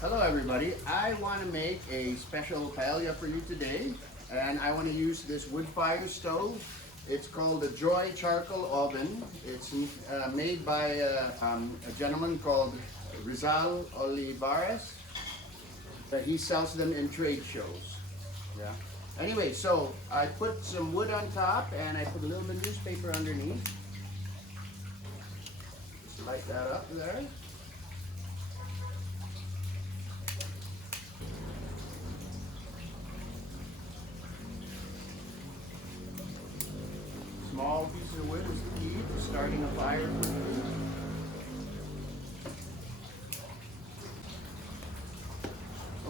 Hello everybody, I want to make a special paella for you today, and I want to use this wood fire stove. It's called the Joy Charcoal Oven. It's made by a gentleman called Rizal Olivares. He sells them in trade shows. Yeah. Anyway, so I put some wood on top and I put a little bit of newspaper underneath. Just light that up there. Small piece of wood is the key to starting a fire.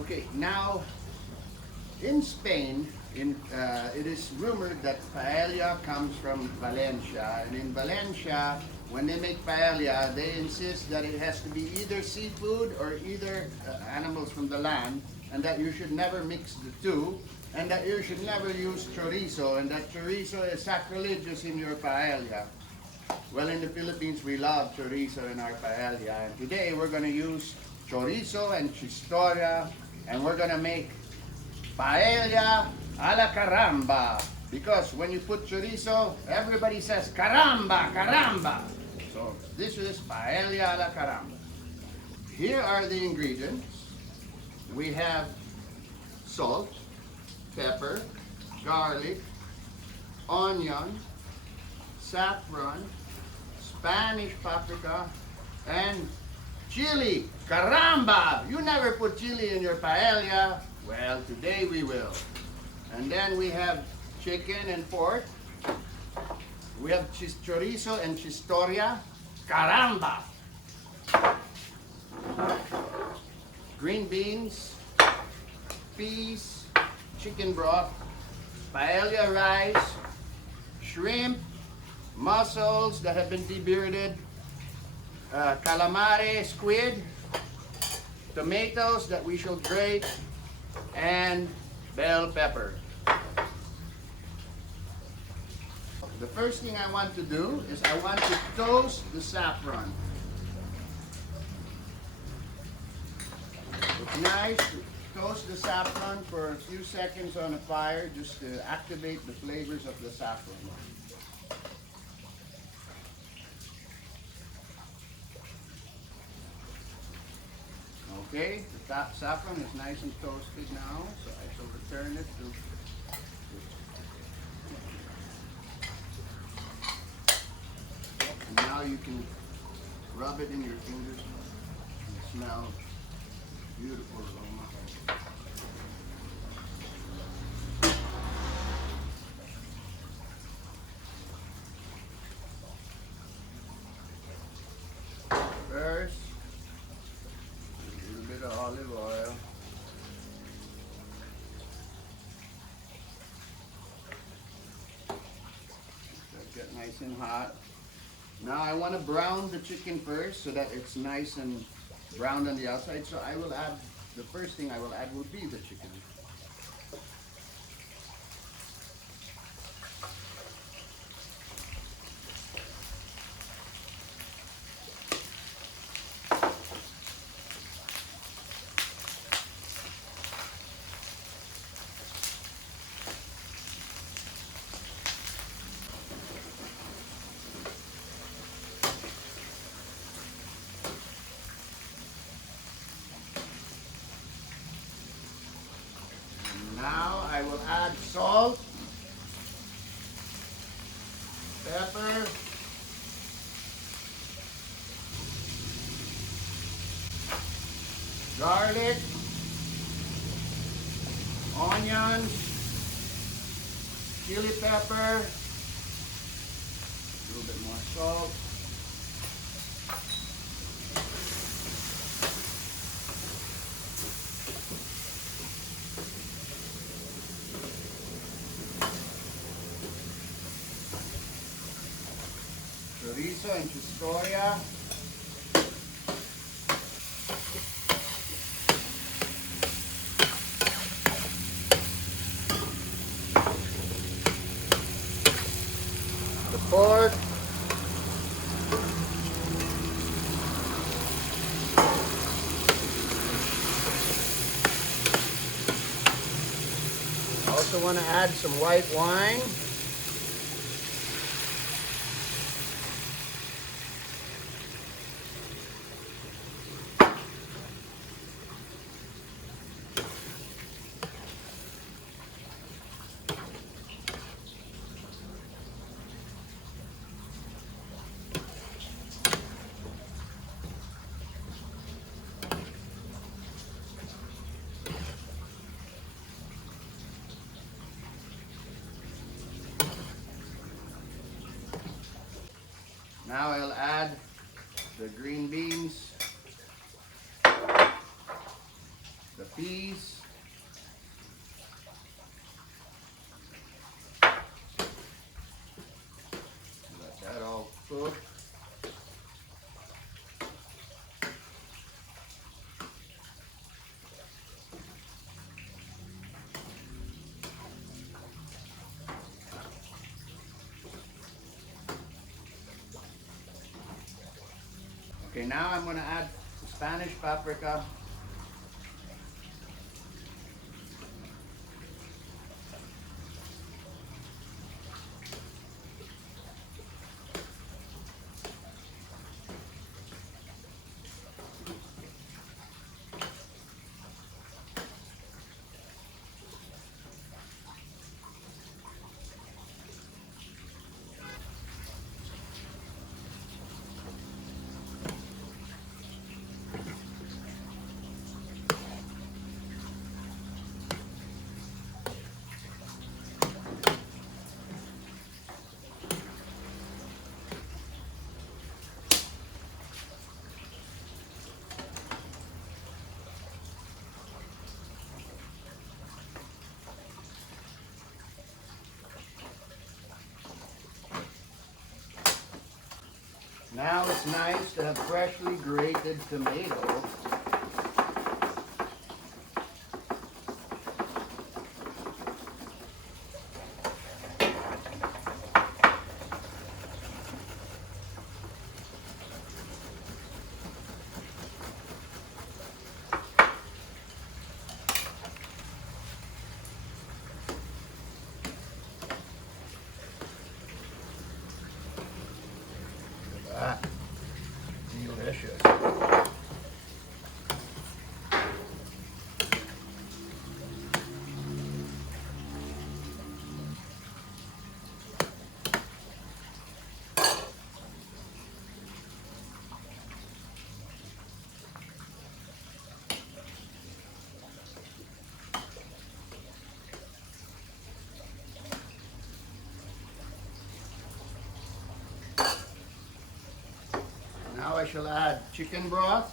Okay, now in Spain, it is rumored that paella comes from Valencia, and in Valencia, when they make paella, they insist that it has to be either seafood or either animals from the land, and that you should never mix the two, and that you should never use chorizo, and that chorizo is sacrilegious in your paella. Well, in the Philippines, we love chorizo in our paella, and today we're going to use chorizo and chistorra, and we're going to make paella a la caramba. Because when you put chorizo, everybody says caramba, caramba. So this is paella a la caramba. Here are the ingredients. We have salt, pepper, garlic, onion, saffron, Spanish paprika, and chili. Caramba! You never put chili in your paella. Well, today we will. And then we have chicken and pork. We have chorizo and chistorra. Caramba! Green beans, peas, chicken broth, paella rice, shrimp, mussels that have been debearded, calamari, squid, tomatoes that we shall grate, and bell pepper. The first thing I want to do is I want to toast the saffron. It's nice to toast the saffron for a few seconds on a fire just to activate the flavors of the saffron. Okay, the saffron is nice and toasted now, so I shall return it to. And now you can rub it in your fingers and smell beautiful aroma. First, olive oil. Get nice and hot. Now I want to brown the chicken first so that it's nice and browned on the outside. So I will add, the first thing I will add will be the chicken. Now I will add salt, pepper, garlic, onions, chili pepper, a little bit more salt. Chorizo and chistorra. The pork. also want to add some white wine. Now I'll add the green beans, the peas, let that all cook. Okay, now I'm going to add Spanish paprika. Now it's nice to have freshly grated tomato. Ah, delicious. Now I shall add chicken broth.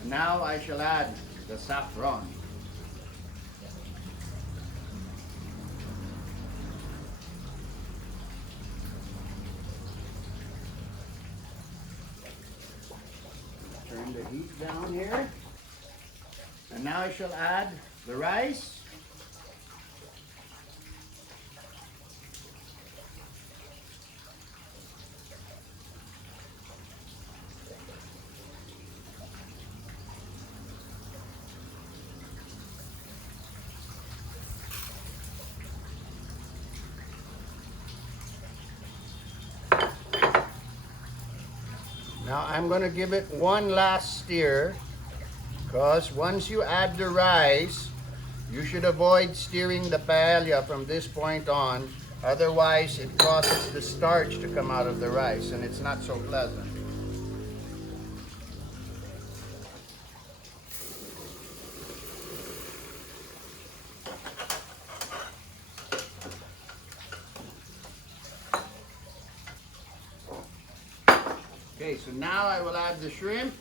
And now I shall add the saffron. Turn the heat down here. And now I shall add the rice. Now I'm going to give it one last stir, because once you add the rice, you should avoid stirring the paella from this point on. Otherwise, it causes the starch to come out of the rice, and it's not so pleasant. Okay, so now I will add the shrimp.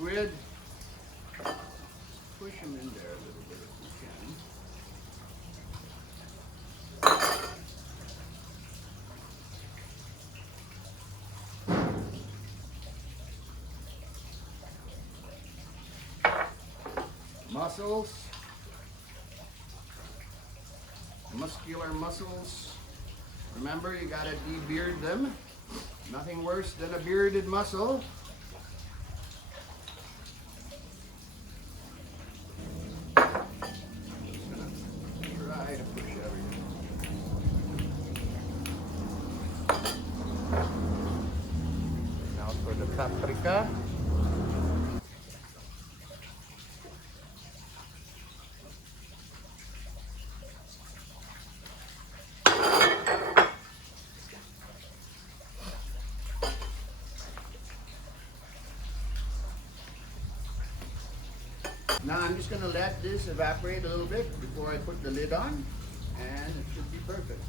squid. Push them in there a little bit if we can. Muscles, muscular muscles. Remember, you gotta de-beard them. Nothing worse than a bearded muscle. Just gonna try to push everything. Now for the paprika. Now I'm just going to let this evaporate a little bit before I put the lid on, and it should be perfect.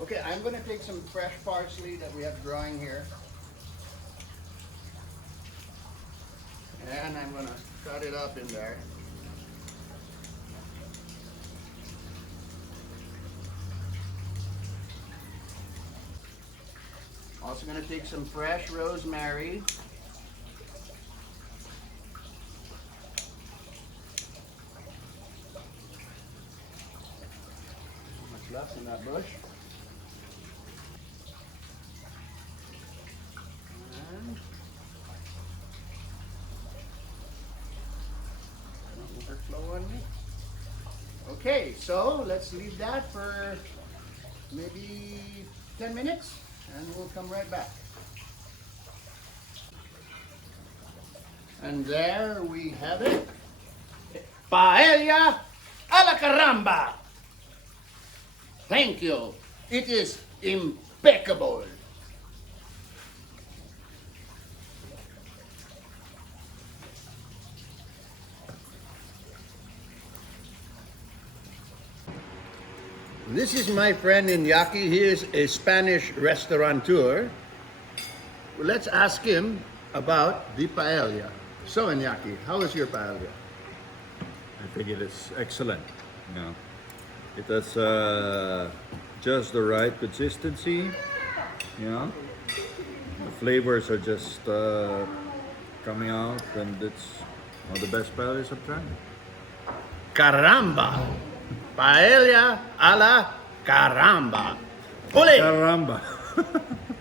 Okay, I'm going to take some fresh parsley that we have growing here, and I'm going to cut it up in there. Also going to take some fresh rosemary. Much left in that bush. And don't overflow on me. Okay, so let's leave that for maybe 10 minutes. And we'll come right back. And there we have it. Paella a la caramba. Thank you. It is impeccable. This is my friend Iñaki. He is a Spanish restaurateur. Well, let's ask him about the paella. So Iñaki, how is your paella? I think it is excellent. You know, it has just the right consistency. You know, the flavors are just coming out, and it's one of the best paellas I've tried. Caramba! Paella a la caramba. Ole! Caramba!